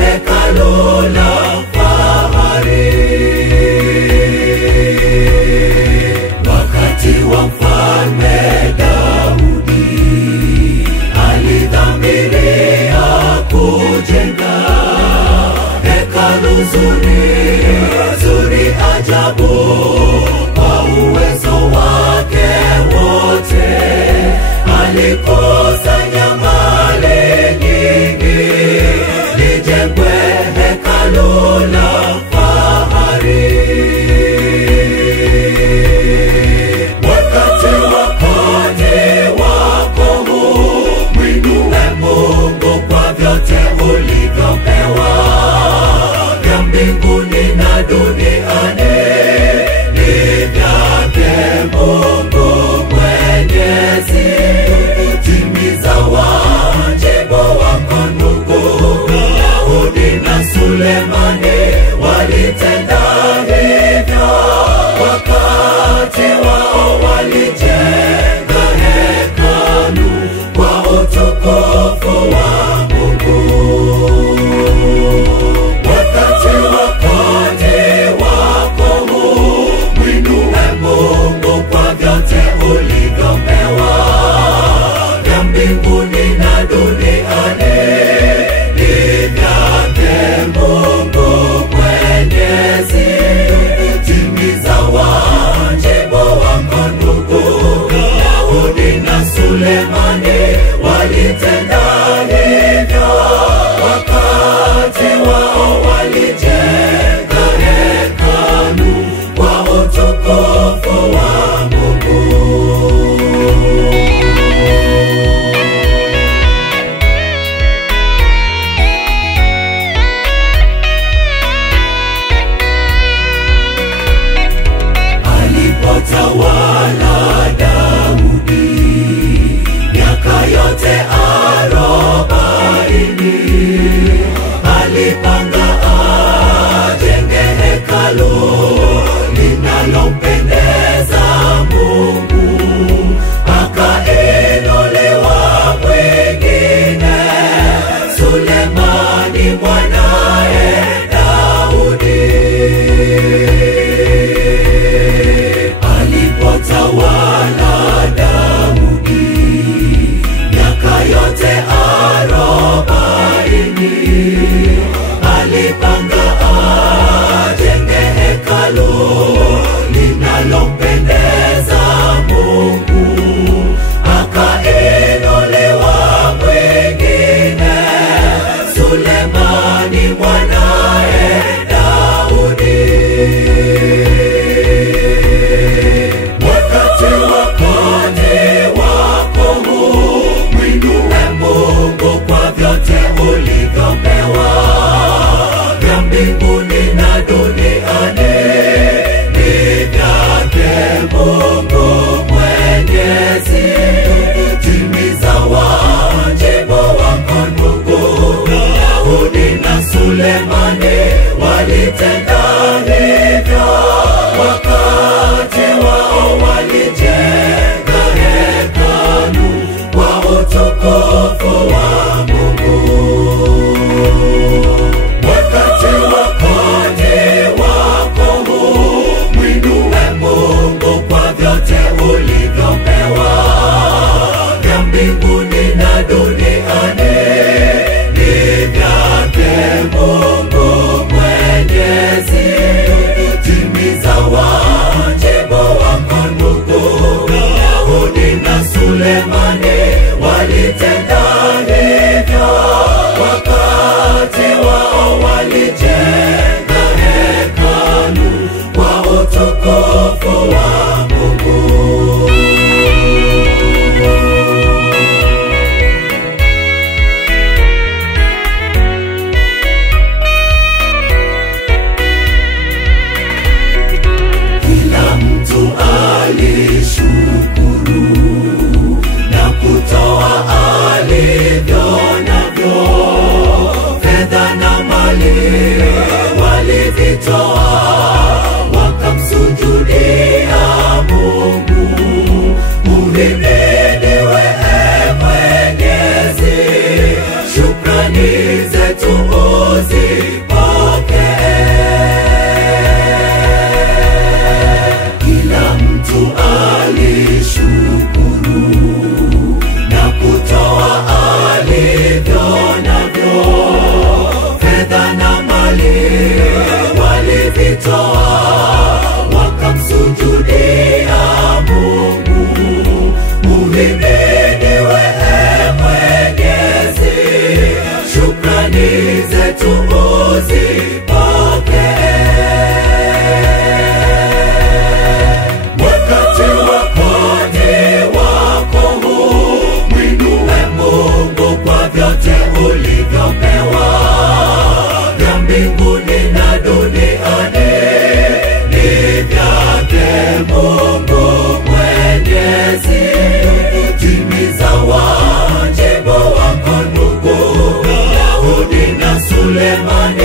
hekalu la fahari. Wakati wa Mfalme Daudi alidhamiria kujenga hekalu zuri ajabu kwa uwezo wake wote. Alikusanya mali nyingi lijengwe hekalu la fahari. Wakati wako huu, mwinue Mungu kwa vyote ulivyopewa vya mbinguni na duniani. Ni vyake Mungu Mwenyezi. Timiza wajibu wako ndugu. Daudi na Sulemani walitenda hivyo. Wakati wao walijenga hekalu kwa utukufu wa Mungu. Wakati wako huu, mwinue Mungu kwa vyote ulivyopewa vya mbinguni na duniani. Ni vyake Mungu Mwenyezi. Timiza wajibu wako ndugu. Daudi na Sulemani walitenda hivyo. Wakati wao walijenga hekalu kwa utukufu wa Mungu. Alipotawala Daudi miaka yote 40, alipanga ajenge hekalu linalompendeza Mungu. Akainuliwa mwingine, Sulemani mwanae Daudi. Alipotawala Daudi miaka yote 40, alipanga ajenge hekalu linalompendeza Mungu. Akainuliwa mwingine, Sulemani mwanae Daudi. Wakati wako huu, mwinue Mungu kwa vyote ulivyopewa vya mbinguni na duniani. Ni vyake Mungu Mwenyezi. Timiza wajibu wako ndugu. Daudi na Sulemani walitenda hivyo. Wakati wao walijenga hekalu kwa utukufu wa Mungu. Wakati wako huu, mwinue Mungu kwa vyote ulivyopewa vya mbinguni na duniani. Ni vyake Mungu Mwenyezi. Timiza wajibu wako ndugu. Daudi na Sulemani walitenda hivyo. Wakati wao walijenga hekalu kwa utukufu wa Mungu. Kila mtu alishukuru na kutoa alivyo navyo. Fedha na mali walivitoa, wakamsujudia Mungu. Uhimidiwe Mwenyezi, shukrani zetu shukrani zetu uzipokee. Wakati wako ni wako huu, mwinue Mungu kwa vyote ulivyopewa, vya mbinguni na duniani ni vyake Mungu Mwenyezi. Timiza wajibu wako ndugu, Daudi na Sulemani